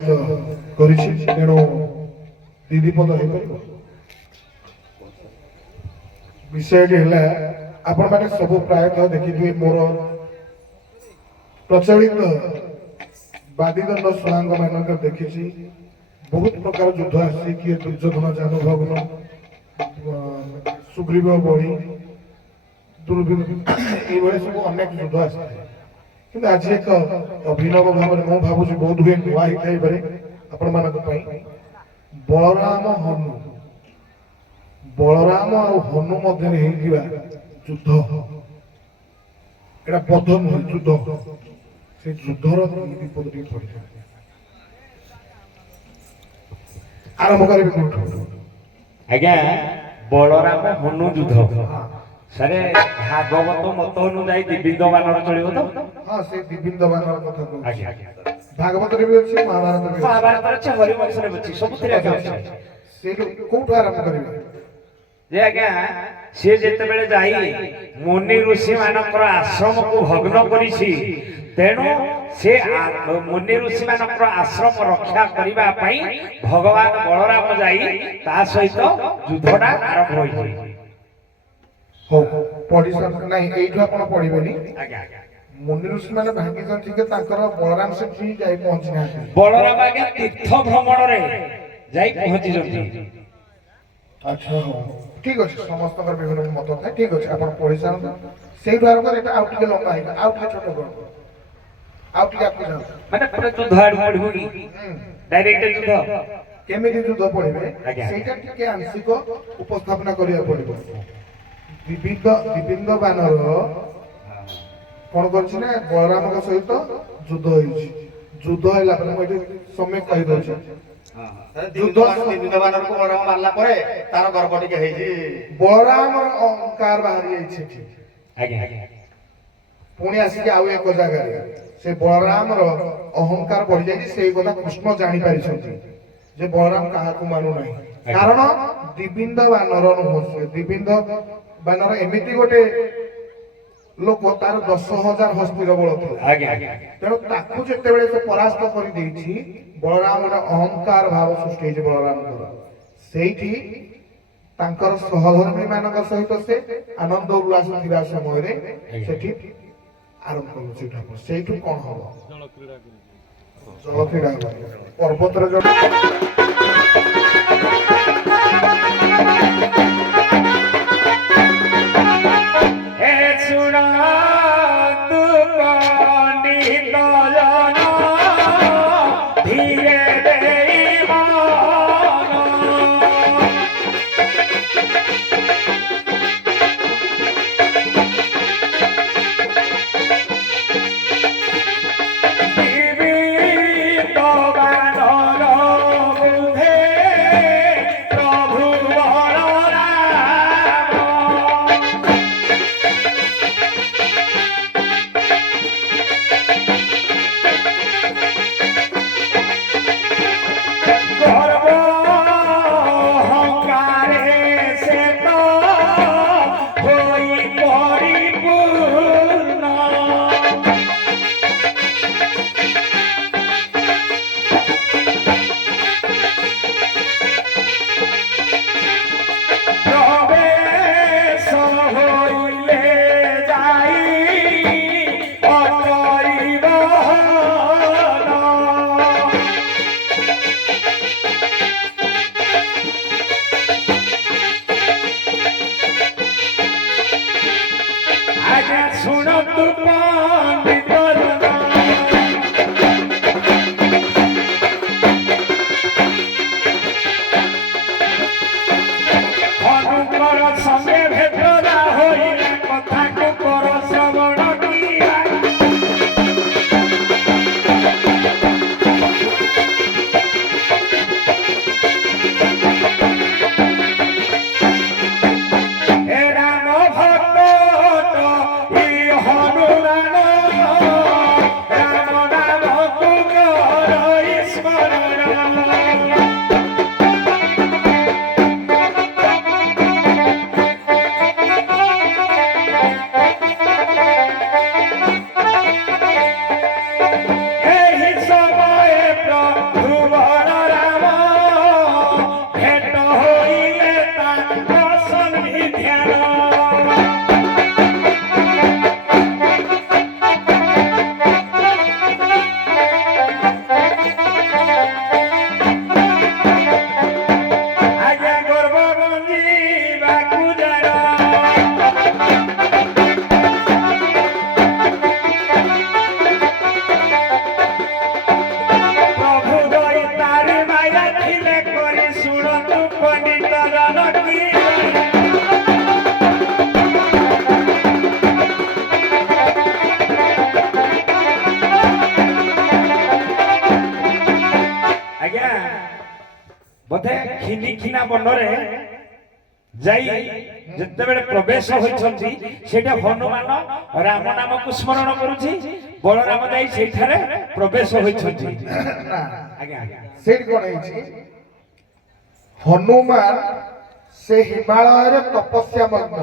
କରିଛି ତେଣୁ ଦିଦି ପଦ ହେଇପାରିବ। ବିଷୟଟି ହେଲା ଆପଣମାନେ ସବୁ ପ୍ରାୟତଃ ଦେଖିଥିବେ ମୋର ପ୍ରଚଳିତ ବାଦିଦଣ୍ଡ ଶୁଣାଙ୍ଗ ମାନଙ୍କର ଦେଖିଛି ବହୁତ ପ୍ରକାର ଯୁଦ୍ଧ ଆସିଛି। କିଏ ଦୁର୍ଯ୍ୟୋଧନ ଜାନୁଭଗ୍ନ ସୁଗ୍ରୀବ ବଳି ଏଇଭଳି ସବୁ ଅନେକ ଯୁଦ୍ଧ ଆସିଥାଏ। କିନ୍ତୁ ଆଜି ଏକ ଅଭିନବ ଭାବରେ ମୁଁ ଭାବୁଛି ବହୁତ ହୁଏ ନୂଆ ହେଇଥାଇପାରେ ଆପଣମାନଙ୍କ ପାଇଁ। ବଳରାମ ଆଉ ହନୁ ମଧ୍ୟରେ ହେଇଥିବା ଯୁଦ୍ଧ, ଏଟା ବଦ୍ଧ ନୁହେଁ ଯୁଦ୍ଧ। ସେ ଯୁଦ୍ଧର ବିପଦ ଟିକେ ପଡିଥାଏ। ଆରମ୍ଭ କରିବି କୋଉଠୁ? ଆଜ୍ଞା, ବଳରାମ ହନୁ ଯୁଦ୍ଧ ସାରେ ଭାଗବତ ମତ ଅନୁଯାୟୀ ଦିବିନ୍ଦ ବାନର ଚଳିବ ତ? ହଁ, ସେ ଦିବିନ୍ଦ ବାନର କଥା କହୁଛି। ଆଜ୍ଞା, ଭାଗବତରେ ବି ଅଛି, ମହାଭାରତରେ ବି ଅଛି, ମହାଭାରତରେ ଅଛି, ହରିବଂଶରେ ଅଛି, ସବୁଥିରେ ଅଛି। ସେଇଠୁ କୋଉଠୁ ଆରମ୍ଭ କରିବେ? ଯେ ଆଜ୍ଞା, ସିଏ ଯେତେବେଳେ ଯାଇ ମୁନି ଋଷି ମାନଙ୍କର ଆଶ୍ରମକୁ ଭଗ୍ନ କରିଛି, ତେଣୁ ସେ ମୁନି ଋଷି ମାନଙ୍କର ଆଶ୍ରମ ରକ୍ଷା କରିବା ପାଇଁ ଭଗବାନ ବଳରାମ ଯାଇ ତା ସହିତ ଯୁଦ୍ଧଟା ଆରମ୍ଭ ହୋଇଛି। ହଉ, ପଢିସାର ନାଇଁ, ଏଇଠୁ ଆପଣ ପଢିବେନି। ଆଜ୍ଞା ଆଜ୍ଞା, ମୁନି ଋଷି ମାନେ ଭାଙ୍ଗିଛନ୍ତି ଯେ ତାଙ୍କର ବଳରାମ ସେଠି ଯାଇ ପହଞ୍ଚି ନାହାନ୍ତି। ବଳରାମ ଆଜ୍ଞା ତୀର୍ଥ ଭ୍ରମଣରେ ଯାଇ ପହଞ୍ଚିଛନ୍ତି। ଆଚ୍ଛା, ହଉ, ଠିକ ଅଛି, ସମସ୍ତଙ୍କର ବିଭିନ୍ନ ମତ ଥାଏ। ଠିକ ଅଛି, ଆପଣ ପଢି ସାରନ୍ତୁ। ସେଇଠୁ ଆରମ୍ଭ କରି ଏଟା ଆଉ ଟିକେ ଲମ୍ବା ହେଇଗଲା, ଆଉ ଟିକେ ଛୋଟ କରନ୍ତୁ, ଆଉ ଟିକେ ଆଗକୁ ଯାଆନ୍ତୁ। ମାନେ ପୁରା ଯୁଦ୍ଧ ଆଡକୁ ପଢିବୁ କି ଡାଇରେକ୍ଟ ଯୁଦ୍ଧ? କେମିତି ଯୁଦ୍ଧ ପଢିବେ ଆଜ୍ଞା, ସେଇଟା ଟିକେ ଆଂଶିକ ଉପସ୍ଥାପନା କରିବାକୁ ପଡିବ। ଦିବିନ୍ଦ ବାନର କଣ କରିଛି ନା ବଳରାମଙ୍କ ସହିତ ଯୁଦ୍ଧ ହେଇଛି। ଯୁଦ୍ଧ ହେଲା ପରେ ମୁଁ ଏଠି ସମୟ କହିଦଉଛି। ବଳରାମର ଅହଙ୍କାର ବାହାରି ଯାଇଛି ଏଠି। ଆଜ୍ଞା, ପୁଣି ଆସିକି ଆଉ ଏକ ଜାଗାରେ ସେ ବଳରାମର ଅହଙ୍କାର ବଢିଯାଇଛି। ସେଇ କଥା କୃଷ୍ଣ ଜାଣିପାରିଛନ୍ତି ଯେ ବଳରାମ କାହାକୁ ମାନୁନାହିଁ। କାରଣ ଦିବିନ୍ଦ ବାନର ନୁହଁ, ସେ ଦିବିନ୍ଦ ବାନର ଏମିତି ଗୋଟେ ଲୋକ, ତାର 10,000 ହସ୍ତିର ବଳ ଥିଲା। ତେଣୁ ତାକୁ ଯେତେବେଳେ ସେ ପରାସ୍ତ କରିଦେଇଛି, ବଳରାମ ଗୋଟେ ଅହଙ୍କାର ଭାବ ସୃଷ୍ଟି ହେଇଛି ବଳରାମଙ୍କର। ସେଇଠି ତାଙ୍କର ସହଧର୍ମୀ ମାନଙ୍କ ସହିତ ସେ ଆନନ୍ଦ ଉଲ୍ଲାସ ଥିବା ସମୟରେ ସେଠି ଆରମ୍ଭ କରୁ। ସେଇଠୁ କଣ ହବ? ଜଳ କ୍ରୀଡା ହବ। ପର୍ବତରେ ଜଣେ ବୋଧେ ଖିନିଖିନା ବନରେ ଯାଇ ଯେତେବେଳେ ପ୍ରବେଶ ହୋଇଛନ୍ତି ସେଟା ହନୁମାନ ରାମ ନାମକୁ ସ୍ମରଣ କରୁଛି, ବଳରାମ ଯାଇ ସେଇଠାରେ ପ୍ରବେଶ ହୋଇଛନ୍ତି। ଆଜ୍ଞା ଆଜ୍ଞା ସେଇଠି କଣ ହେଇଛି, ହନୁମାନ ସେ ହିମାଳୟରେ ତପସ୍ୟା ମଗ୍ନ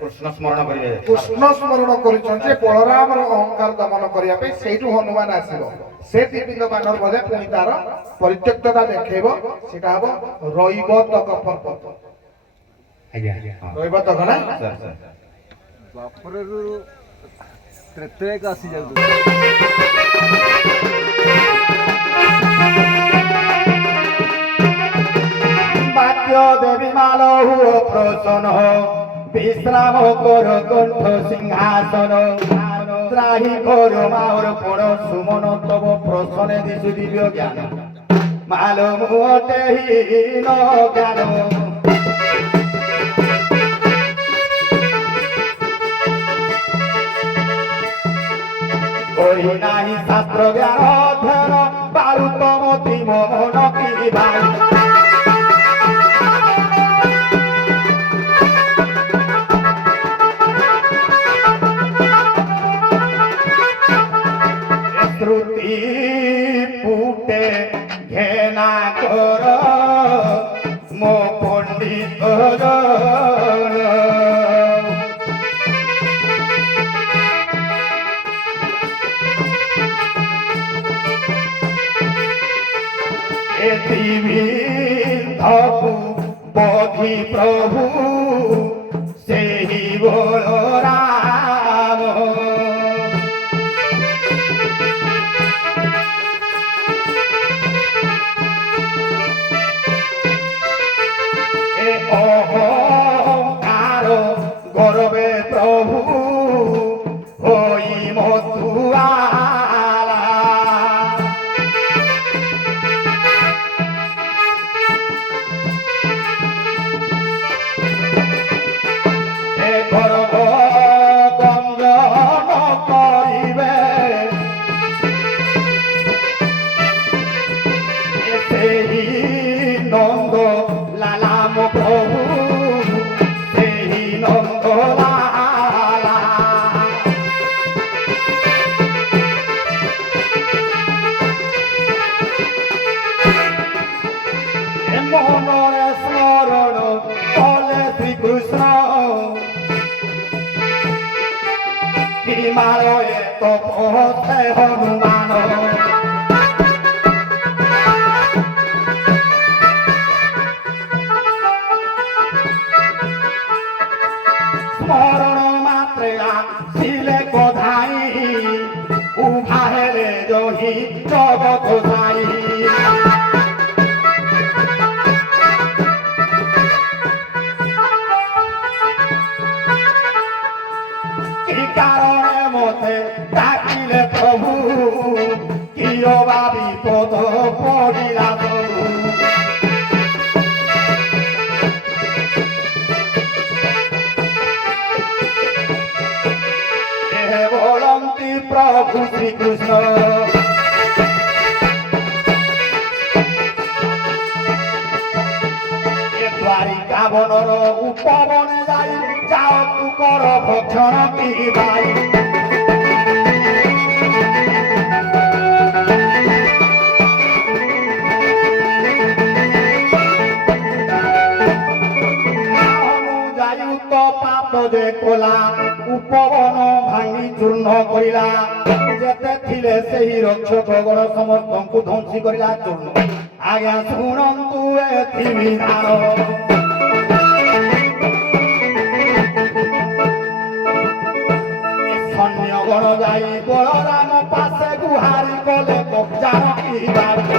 କୃଷ୍ଣ ସ୍ମରଣ କରିବେ। କୃଷ୍ଣ ସ୍ମରଣ କରିଛନ୍ତି ଯେ ବଳରାମର ଅହଙ୍କାର ଦମନ କରିବା ପାଇଁ ସେଇଠୁ ହନୁମାନ ଆସିବ। ସେ ଦିବିନ୍ଦ ବାନର ବୋଧେ ପୁଣି ତାର ପରିତ୍ୟକ୍ତତା ଦେଖେଇବ, ସେଟା ହବ ରୈବତକ ପର୍ବତ। ଆଜ୍ଞା ଆଜ୍ଞା ରୈବତକ ନା ସାର୍ ସାର୍ ଦ୍ୱାପରରୁ ତ୍ରେତୟାକୁ ଆସିଯାଉଛି। বাক্য দেবী মালহু প্রসন্ন বিশ্রাম কর কণ্ঠ সিংহাসন ত্রাহি কর মাওর পণ সুমন তব প্রসনে দিশু দিব্য জ্ঞান মাল মুহতে হীন জ্ঞান করি নাহি শাস্ত্র জ্ঞান অধ্যয়ন বারু তমতি মন কি ভাই শ্রুতি পুটে ঘেনা কর মো পণ্ডিত ধপু বধি প্রভু সেই বলরাম অহংকার গর্বে প্রভু হই মধুয়ালা গর্ব গঞ্জন করিবে সেই নন্দ লালাম প্রভু সেই নন্দ লালা মনরে স্মরণ কলে শ্রীকৃষ্ণ হিমালয়ে তপতে হনুমান স্মরণ মাত্রে আসিলে কোধাই উভা হেলে জহি জগত সাই কি কারণে মতে ডাকিলে প্রভু কিয় বা বিপদ পড়িলা তরু বলন্তি প্রভু শ্রীকৃষ্ণ দ্বারিকা বনর উপবনে যাই যাও তু কর ভক্ষণ কি ভাই পাপ যে কোলা উপবন ভাঙি চূর্ণ করিলা যেতে ଥିଲେ ସେହି ରକ୍ଷକ ଗଣ ସମସ୍ତଙ୍କୁ ଧ୍ୱଂସି କରିଲା ଚୂର୍ଣ୍ଣ ଆଜ୍ଞା ଶୁଣନ୍ତୁ ଏଥି ବିଧାନ ସୈନ୍ୟ ଗଣ ଯାଇ ବଳରାମ ପାଶେ ଗୁହାରି କଲେ ଜାନକୀ ବାଡ଼ି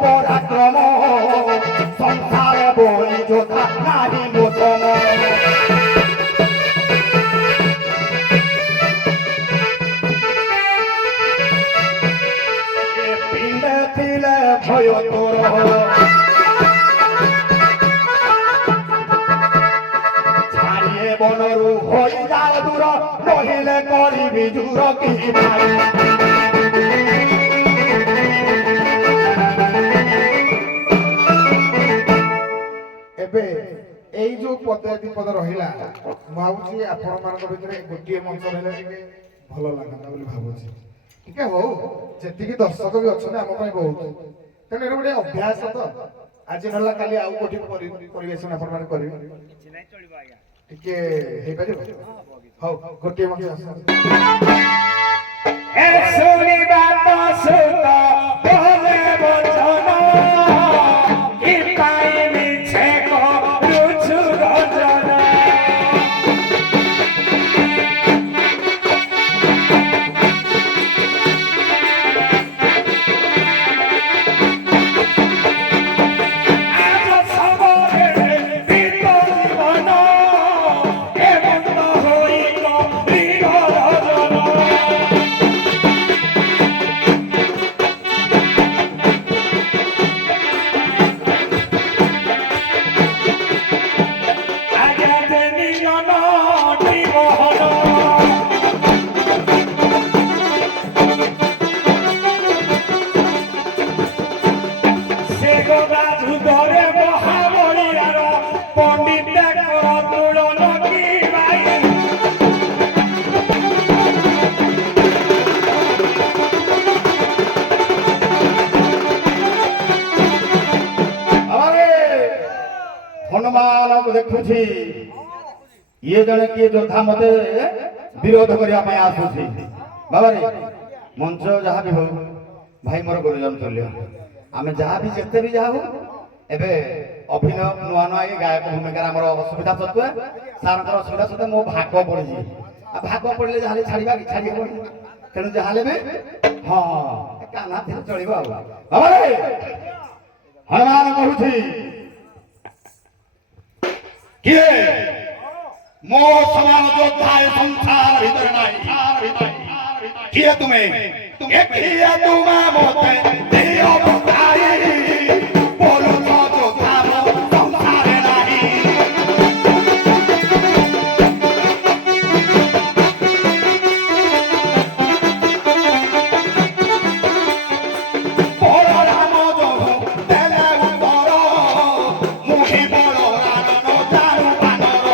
পরাক্রম সংসার କହିଲେ କରିବି ଜୁର କି ଭାଇ ଏବେ ଏଇ ଯୋଉ ପଦ ବିପଦ ରହିଲା ମୁଁ ଭାବୁଛି ଆପଣମାନଙ୍କ ଭିତରେ ଗୋଟିଏ ମଞ୍ଚ ରହିଲେ ଟିକେ ଭଲ ଲାଗନ୍ତା ବୋଲି ଭାବୁଛି ଟିକେ ହଉ ଯେତିକି ଦର୍ଶକ ବି ଅଛନ୍ତି ଆମ ପାଇଁ ବହୁତ ତେଣୁ ଏଇଟା ଗୋଟେ ଅଭ୍ୟାସ ତ ଆଜି ନହେଲା କାଲି ଆଉ କୋଉଠି ପରିବେଷଣ ଆପଣମାନେ କରିବେ ଟିକେ ହେଇପାରିବ ହଉ ଗୋଟିଏ ମଞ୍ଚ ଆସନ୍ତୁ ଏ ଶୁଣିବା ତ ସୁତ ବୋଲେ ବଚନ କି ପାଇଁ ମିଛେ କରୁଛୁ ରଜନ ଆଜ ସମୟରେ ବିତ ଜୀବନ ଏ ବନ୍ଦ ହୋଇ କରିବ ରଜନ ଆଜ୍ଞା ଦେନି ଜନଟି ବହନ ସେ ଗଦା ଯୁଗରେ ମହାବଳିଆର ପଣ୍ଡିତ କର ତୁଳନ କି ଭାଇ ଆରେ ହନୁମାନଙ୍କୁ ଦେଖୁଛି ଇଏ ଜଣେ କିଏ ଯୋଦ୍ଧା ମତେ ବିରୋଧ କରିବା ପାଇଁ ଆସୁଛି ବାବାରେ ମଞ୍ଚ ଯାହା ବି ହଉ ଭାଇ ମୋର ଗୁରୁଜନ ତୁଲ୍ୟ ଆମେ ଯାହା ବି ଯେତେ ବି ଯାହା ହଉ ଏବେ ଅଭିନୟ ନୂଆ ନୂଆ ଏ ଗାୟକ ଭୂମିକାରେ ଆମର ଅସୁବିଧା ସତ୍ତ୍ୱେ ସାରଙ୍କର ଅସୁବିଧା ସତ୍ତ୍ୱେ ମୋ ଭାଗ ପଡ଼ିଛି ଆଉ ଭାଗ ପଡ଼ିଲେ ଯାହାହେଲେ ଛାଡ଼ିବା କି ଛାଡ଼ି ହବନି ତେଣୁ ଯାହାହେଲେ ବି ହଁ କାହ୍ନା ଥିଲେ ଚଳିବ ଆଉ ବାବାରେ ହନୁମାନ କହୁଛି କିଏ ମୋ ସମାନ ଯୋଦ୍ଧା ଏ ସଂସାର ଭିତରେ ନାହିଁ କିଏ ତୁମେ କିଏ ତୁମେ ମୋତେ ଦିଅ ବତାଇ ବୋଲୁଛ ଯୋଦ୍ଧା ମୋ ସଂସାରେ ନାହିଁ ବଳ ରାମ ଯୋଗୁ ଦେଲେ ଉତ୍ତର ମୁହିଁ ବଳ ରାମ ନ ଜାଣୁ ବାନର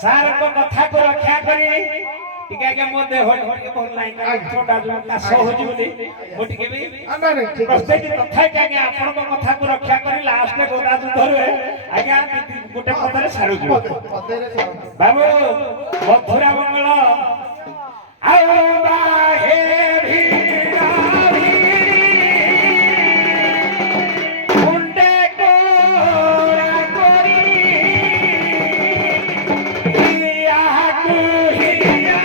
ସାରଙ୍କ କଥାକୁ ରକ୍ଷା କରି ଟିକେ ଆଜ୍ଞା ମୋ ଦେହ ଟିକେ ଭଲ ନାହିଁ ଥଣ୍ଡା ଯୋଉ କାଶ ହଉଛି ବୋଲି ମୁଁ ଟିକେ ବି ପ୍ରସ୍ତୁତି ତଥାପି ଆଜ୍ଞା ଆପଣଙ୍କ କଥାକୁ ରକ୍ଷା କରି ଲାଷ୍ଟରେ ଗୋଦା ଯୁଦ୍ଧରେ ଆଜ୍ଞା ଗୋଟେ ପଦରେ ସାରୁଛୁ ବାବୁ ମଥୁରା ମଙ୍ଗଳ ଆଉ ବାହେ ଭିଡ଼ା ଭିଡ଼ି ମୁଣ୍ଡେ କୋରା କରି ହିୟାକୁ ହିୟା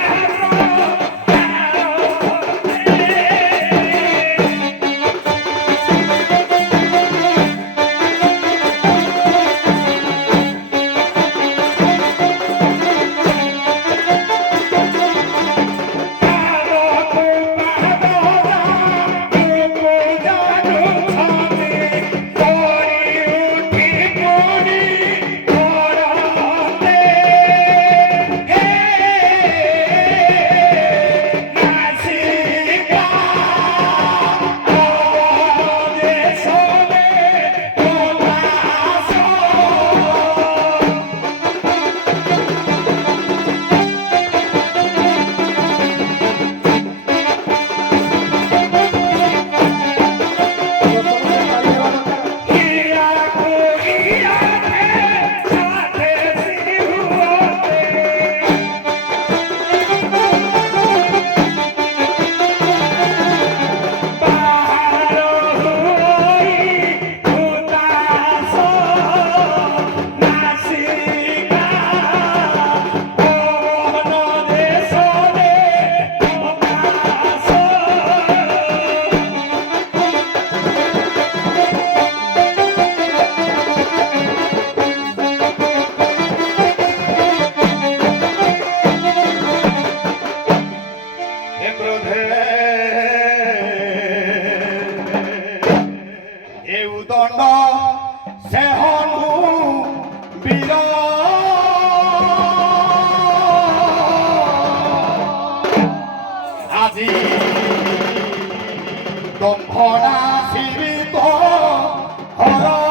লম্ভনা শিবিত হর